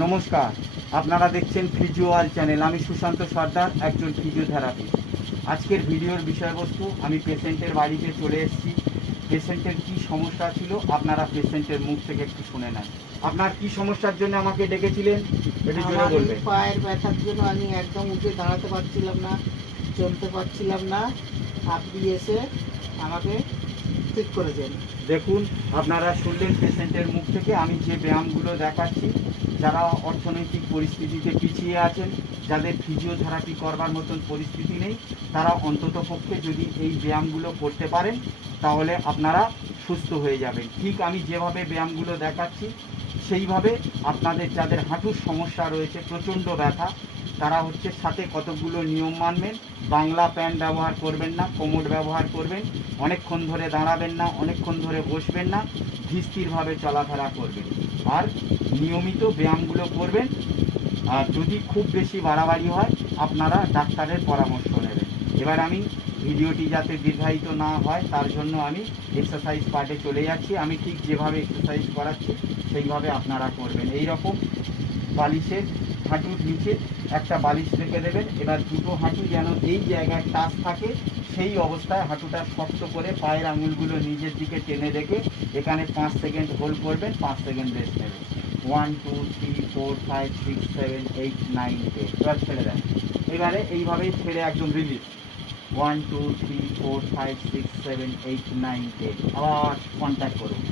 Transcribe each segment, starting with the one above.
নমস্কার আপনারা দেখছেন ফিজিওয়াল চ্যানেল আমি সুশান্ত সর্দার একজন ফিজিওথেরাপি আজকের ভিডিওর বিষয়বস্তু আমি পেশেন্টের বাড়িতে চলে এসেছি। পেশেন্টের কি সমস্যা ছিল আপনারা পেশেন্টের মুখ থেকে একটু শুনে নেন। আপনার কি সমস্যার জন্য আমাকে ডেকেছিলেন? একটু আমার এই পায়ের ব্যথার জন্য আমি একদম উঠে দাঁড়াতে পারছিলাম না চলতে পারছিলাম না। আপনি এসে আমাকে ঠিক করেছেন। দেখুন আপনারা শুনলেন পেশেন্টের মুখ থেকে। আমি যে ব্যায়ামগুলো দেখাচ্ছি যারা অর্থনৈতিক পরিস্থিতিতে পিছিয়ে আছেন, যাদের ফিজিওথেরাপি করবার মতন পরিস্থিতি নেই, তারা অন্তত পক্ষে যদি এই ব্যায়ামগুলো করতে পারেন, তাহলে আপনারা সুস্থ হয়ে যাবেন। ঠিক আমি যেভাবে ব্যায়ামগুলো দেখাচ্ছি, সেইভাবে আপনাদের যাদের হাঁটুর সমস্যা রয়েছে, প্রচণ্ড ব্যথা তারা হচ্ছে সাথে কতগুলো নিয়ম মানবেন, বাংলা প্যান্ট ব্যবহার করবেন না, কোমর ব্যবহার করবেন, অনেকক্ষণ ধরে দাঁড়াবেন না, অনেকক্ষণ ধরে বসবেন না ধীরস্থিরভাবে চলাফেরা করবেন। আর নিয়মিত ব্যায়ামগুলো করবেন, আর যদি খুব বেশি বাড়াবাড়ি হয়, আপনারা ডাক্তারের পরামর্শ নেবেন। এবার আমি ভিডিওটি যাতে দীর্ঘায়িত না হয়, তার জন্য আমি এক্সারসাইজ পার্টে চলে যাচ্ছি। আমি ঠিক যেভাবে এক্সারসাইজ করাচ্ছি, সেইভাবে আপনারা করবেন। এই রকম হাঁটুর নিচে একটা বালিশ রেখে দেবেন। এবার দুটো হাঁটু যেন এই জায়গায় টাচ থাকে, সেই অবস্থায় হাঁটুটা শক্ত করে পায়ের আঙুলগুলো নিজের দিকে টেনে রেখে এখানে পাঁচ সেকেন্ড হোল্ড করবেন, পাঁচ সেকেন্ড রেস্ট নেবেন। One, two, three, four, five, six, seven, eight, nine, ten. এবার ছেড়ে দেন। এবারে এইভাবেই ছেড়ে একদম release one, two, three, four, five, six, seven, eight, nine, ten. আবার কন্ট্যাক্ট করুন।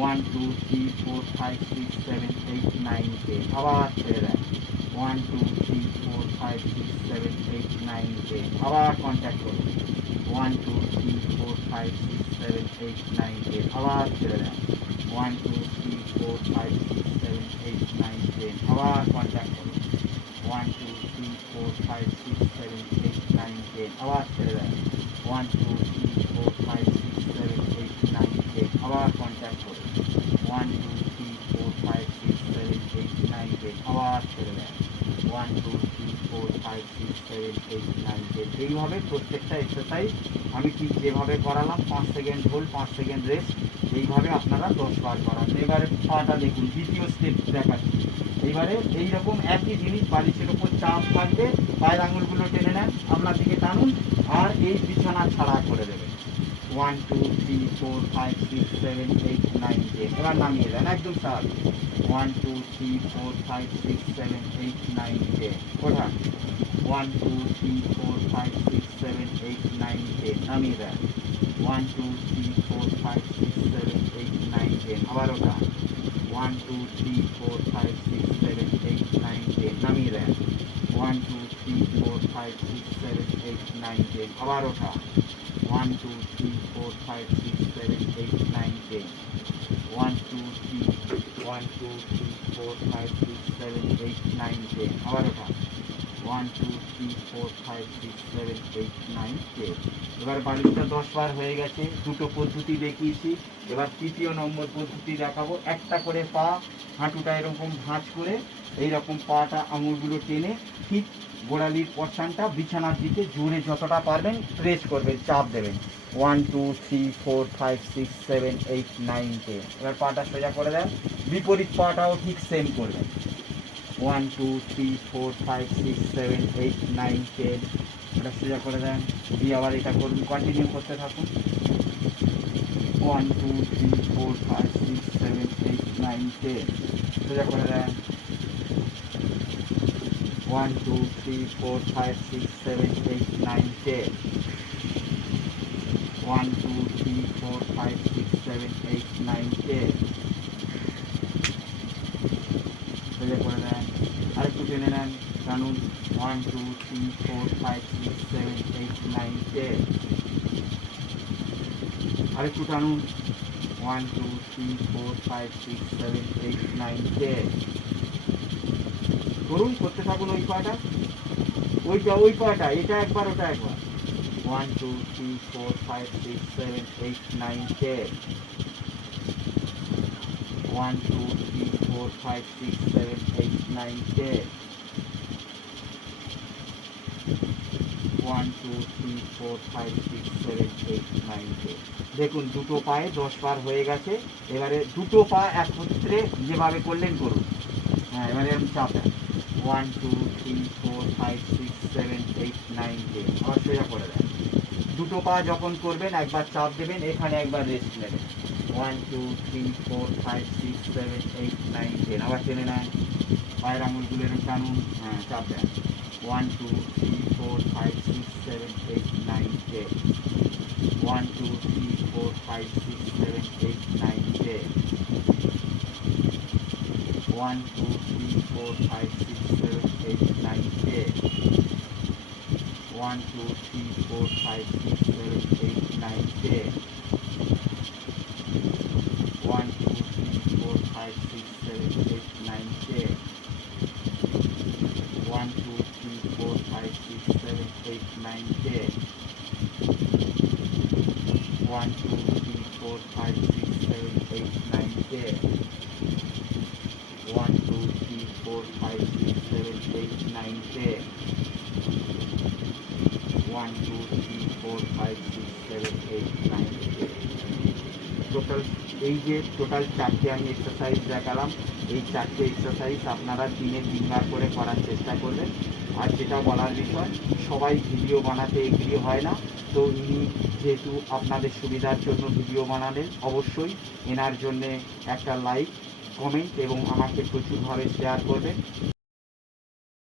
One two three four five six seven eight nine ten আবার ছেড়ে দেন one two three four five six seven eight nine ten আবার contact করুন one two three four five six seven eight nine ten আবার ছেড়ে দেন one two three four five six seven eight nine ten আবার contact করুন one two three four five six seven eight nine ten আবার ছেড়ে দেন one two three four five six seven eight nine ten আবার contact করুন one two three four five six seven eight nine ten আবার ছেড়ে দেন one two three four five six seven eight nine ten এইভাবে প্রত্যেকটা exercise আমি ঠিক যেভাবে করালাম, পাঁচ সেকেন্ড হোল্ড পাঁচ সেকেন্ড রেস্ট এইভাবে আপনারা দশ বার করান এবারে পাটা দেখুন, দ্বিতীয় স্টেপ দেখাচ্ছি। এইবারে এইরকম একই জিনিস বালিশের ওপর চাপ থাকবে, পায়ের আঙুলগুলো টেনে নেন, আপনার দিকে টানুন, আর এই বিছানা ছাড়া করে দেবেন। One two three four five six seven eight nine ten এবার নামিয়ে দেন, একদম স্বাভাবিক। One two three four five six seven eight nine ten ওঠান one two three four five six seven eight nine ten নামিয়ে দেন। One two three four five six seven eight nine ten আবার ওঠান one two three four five six seven eight nine ten নামিয়ে দেন। One two three four five six seven eight nine ten আবার ওঠা one two three four five six seven eight nine ten one two three one two three four five six seven eight nine ten আবার ওঠা one two three four five six seven eight nine ten এবার বাড়িটা দশ বার হয়ে গেছে, দুটো পদ্ধতি দেখিয়েছি। এবার তৃতীয় নম্বর পদ্ধতি দেখাবো। একটা করে পা, হাঁটুটা এরকম ভাঁজ করে এইরকম পাটা, আঙুলগুলো টেনে ঠিক গোড়ালির পশানটা বিছানার দিকে জোরে যতটা পারবেন প্রেস করবেন, চাপ দেবেন। One two three four five six seven eight nine ten এবার পাটা সোজা করে দেন। বিপরীত পাটাও ঠিক সেম করবেন। One two three four five six seven eight nine ten এটা সোজা করে দেন। দিয়ে আবার এটা করুন। কন্টিনিউ করতে থাকুন। One two three four five six seven eight nine ten সোজা করে দেন। One two three four five six seven eight nine ten one two three four five six seven eight nine ten সোজা করে দেন আরেকটু টেনে নেন টানুন one two three four five six seven eight nine ten আরেকটু টানুন। One two three four five six seven eight nine ten করুন করতে থাকুন ওই পাটা। ওইটা, ওই পাটা, এটা একবার, ওটা একবার। One two three four five six seven eight nine ten one two three four five six seven eight nine ten one two three four five six seven eight nine ten দেখুন, দুটো পায়ে দশ বার হয়ে গেছে। এবারে দুটো পা একত্রে যেভাবে করলেন করুন। হ্যাঁ এবারে এরকম চাপ দেন। One two three four five six seven eight nine ten আবার সোজা করে দেন। দুটো পা যখন করবেন, একবার চাপ দেবেন, এখানে একবার রেস্ট নেবেন। One two three four five six seven eight nine ten আবার টেনে নেন পায়ের আঙুলগুলো এরকম টানুন হ্যাঁ চাপ দেন one two three four five six seven eight nine ten one two three four five six seven eight nine ten one two three four five six seven eight nine ten one two three four five six seven eight nine ten one two three four five six seven eight nine ten one two three four five six seven eight nine ten one two three four five total এই যে total চারটে আমি exercise দেখালাম, এই চারটে exercise আপনারা দিনে তিনবার করে করার চেষ্টা করবেন। আর যেটা বলার বিষয়, সবাই ভিডিও বানাতে এগ্রি হয় না। তো ইনি যেহেতু আপনাদের সুবিধার জন্য ভিডিও বানালেন, অবশ্যই এনার জন্যে একটা লাইক, কমেন্ট এবং আমাকে প্রচুরভাবে শেয়ার করবেন।